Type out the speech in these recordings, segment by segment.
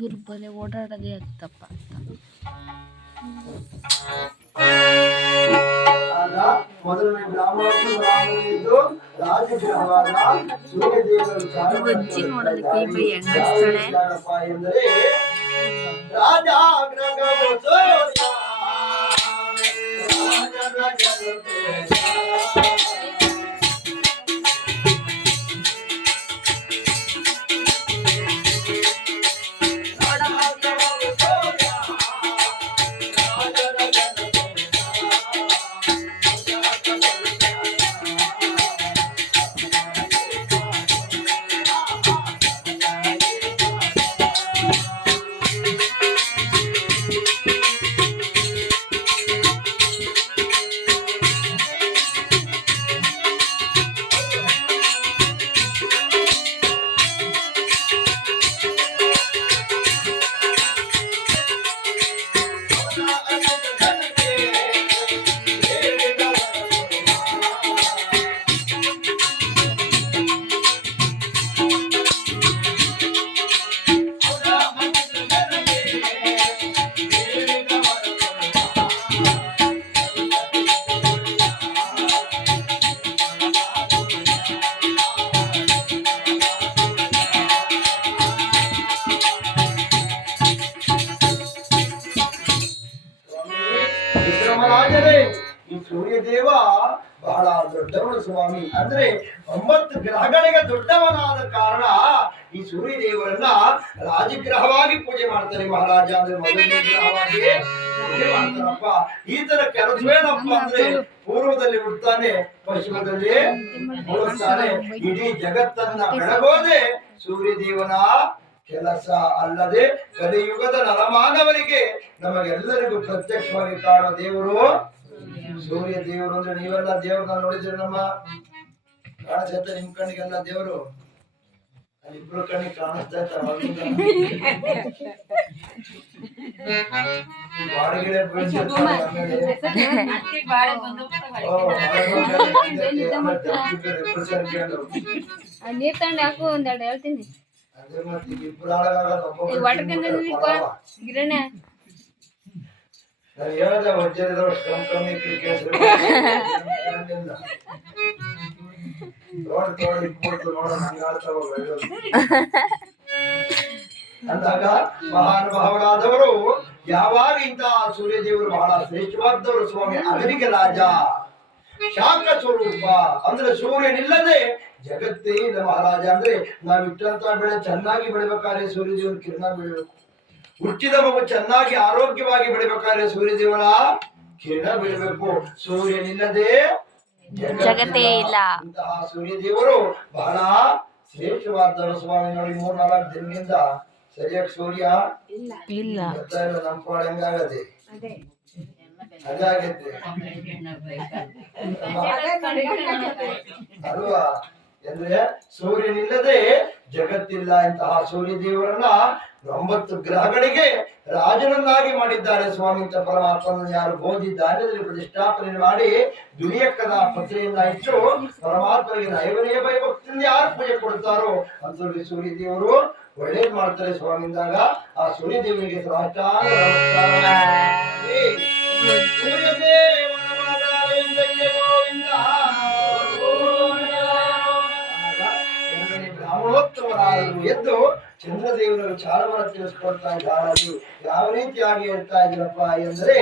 ಗುರುಬಲೆ ಓಡಾಡೋದೇ ಆಗ್ತಪ್ಪ ಅಂತ ಮೊದಲನೇ ಬ್ರಾಹ್ಮಣದ್ದು ರಾಜಗೃಹವಾದ ಸೂರ್ಯದೇವರ ಬಜ್ಜಿ ನೋಡೋದಕ್ಕೆ ಈ ಬೈ ಹೆಂಗಸ್ತಾಳೆ ಎಂದರೆ ರಾಜಾಗ್ರಹವು ಸೂರ್ಯ ಈ ಸೂರ್ಯದೇವ ಬಹಳ ದೊಡ್ಡವನು ಸ್ವಾಮಿ. ಅಂದ್ರೆ 9 ಗ್ರಹಗಳಿಗೆ ದೊಡ್ಡವನಾದ ಕಾರಣ ಈ ಸೂರ್ಯದೇವರನ್ನ ರಾಜಗ್ರಹವಾಗಿ ಪೂಜೆ ಮಾಡ್ತಾರೆ ಮಹಾರಾಜ. ಅಂದ್ರೆ ಮೊದಲನೇ ಗ್ರಹವಾಗಿ ಪೂಜೆ ಮಾಡ್ತಾರಪ್ಪ. ಈತನ ಕೆಲಸವೇನಪ್ಪ ಅಂದ್ರೆ ಪೂರ್ವದಲ್ಲಿ ಹುಡ್ತಾನೆ, ಪಶ್ಚಿಮದಲ್ಲಿ ಮುಳುಗ್ತಾನೆ. ಇಡೀ ಜಗತ್ತನ್ನ ಬೆಳಗೋದೆ ಸೂರ್ಯದೇವನ ಕೆಲಸ ಅಲ್ಲದೆ ಕಲಿಯುಗದ ನರಮಾನವರಿಗೆ ನಮಗೆಲ್ಲರಿಗೂ ಪ್ರತ್ಯಕ್ಷವಾಗಿ ಕಾಣೋ ದೇವರು ಸೂರ್ಯ ದೇವರು. ಅಂದ್ರೆ ನೀವೆಲ್ಲ ದೇವ್ರನ್ನ ನೋಡಿದ್ರೆ ನಮ್ಮ ಕಾಣಿಸುತ್ತೆ ನಿಮ್ ಕಣ್ಣಿಗೆಲ್ಲ ದೇವರು ಅಲ್ಲಿ ಇಬ್ರು ಕಣ್ಣಿಗೆ ಕಾಣಿಸ್ತಾ ಇರ್ತಾರೆ. ಬಾಡಿಗೆ ನೀರ್ ತಂಡ ಹಾಕು ಒಂದೆರಡು ಹೇಳ್ತೀನಿ. ಅದೇ ಮತ್ತೆ ಇಬ್ರು ಆಳಗಾಗಲ್ಲ ಗಿರಣ ನಾನು ಹೇಳಿದೆ ವಜ್ರದವ್ರು ಕಮ್ಮಿ ಕ್ರಿಕೆಟ್ ನೋಡೋಣ ಅಂದಾಗ ಮಹಾನುಭಾವರಾದವರು ಯಾವಾಗ ಇಂತಹ ಸೂರ್ಯದೇವರು ಬಹಳ ಶ್ರೇಷ್ಠವಾದವರು ಸ್ವಾಮಿ. ಅವರಿಗೆ ರಾಜ ಶಾಖ ಸ್ವರೂಪ ಅಂದ್ರೆ ಸೂರ್ಯನಿಲ್ಲದೆ ಜಗತ್ತೇ ಇಲ್ಲ ಮಹಾರಾಜ. ಅಂದ್ರೆ ನಾವ್ ಇಟ್ಟಂತ ಬೆಳೆ ಚೆನ್ನಾಗಿ ಬೆಳಿಬೇಕಾದ್ರೆ ಸೂರ್ಯದೇವರ ಕಿರಣ ಬೀಳಬೇಕು. ಹುಟ್ಟಿದ ಮಗು ಚೆನ್ನಾಗಿ ಆರೋಗ್ಯವಾಗಿ ಬೆಳಿಬೇಕಾದ್ರೆ ಸೂರ್ಯದೇವರ ಕಿರಣ ಬೀಳಬೇಕು. ಸೂರ್ಯನಿಲ್ಲದೆ ಜಗತ್ತೇ ಇಲ್ಲ. ಇಂತಹ ಸೂರ್ಯದೇವರು ಬಹಳ ಶ್ರೇಷ್ಠವಾದವರು ಸ್ವಾಮಿ. ನೋಡಿ 3-4 ದಿನದಿಂದ ಸರಿಯಾಗಿ ಸೂರ್ಯ ಇಲ್ಲ. ನಮ್ಮ ಪಾಡ ಹೆಂಗಾಗದೆ ಅದಾಗತ್ತೆ ಅಲ್ವಾ? ಅಂದ್ರೆ ಸೂರ್ಯನಿಲ್ಲದೆ ಜಗತ್ತಿಲ್ಲ. ಇಂತಹ ಸೂರ್ಯದೇವರನ್ನ 9 ಗ್ರಹಗಳಿಗೆ ರಾಜನನ್ನಾಗಿ ಮಾಡಿದ್ದಾರೆ ಸ್ವಾಮಿ. ಅಂತ ಪರಮಾತ್ಮನ ಯಾರು ಗೋಧಿ ಧಾನ್ಯದಲ್ಲಿ ಪ್ರತಿಷ್ಠಾಪನೆ ಮಾಡಿ ದುರಿಯಕ್ಕದ ಪತ್ರೆಯನ್ನ ಇಟ್ಟು ಪರಮಾತ್ಮನಿಗೆ ನೈವನೆಯ ಭಯಭಕ್ತಿಯಿಂದ ಯಾರು ಪೂಜೆ ಕೊಡ್ತಾರೋ ಅಂತವ್ರಿಗೆ ಸೂರ್ಯದೇವರು ಒಳ್ಳೇದ್ ಮಾಡ್ತಾರೆ ಸ್ವಾಮಿ. ಅಂದಾಗ ಆ ಸೂರ್ಯದೇವರಿಗೆ ಸಾಷ್ಟಾಂಗ ಬ್ರಾಹ್ಮಣೋತ್ತಮರಾದರು ಎದ್ದು ಚಂದ್ರದೇವರ ವಿಚಾರವನ್ನ ತಿಳಿಸ್ಕೊಡ್ತಾ ಇದ್ದಾರೆ. ಯಾವ ರೀತಿಯಾಗಿ ಹೇಳ್ತಾ ಇದ್ರಪ್ಪ ಎಂದ್ರೆ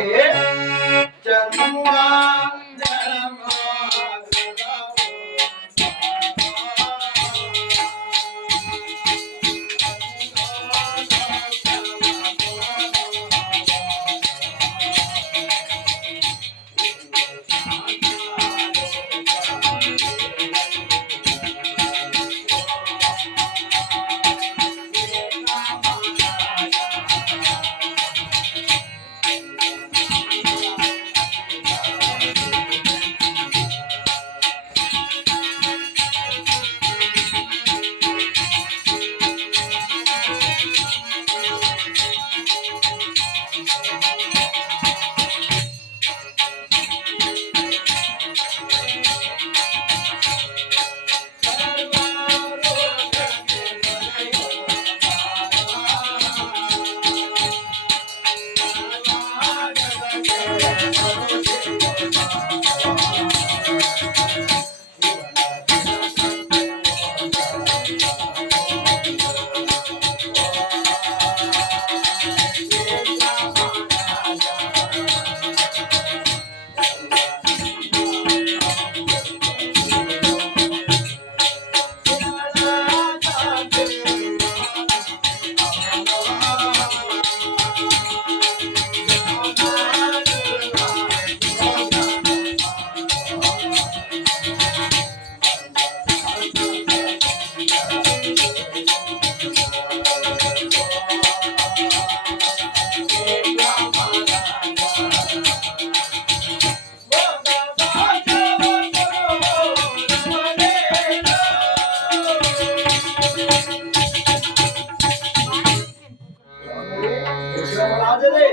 ವಿರಮರಾಜರೇ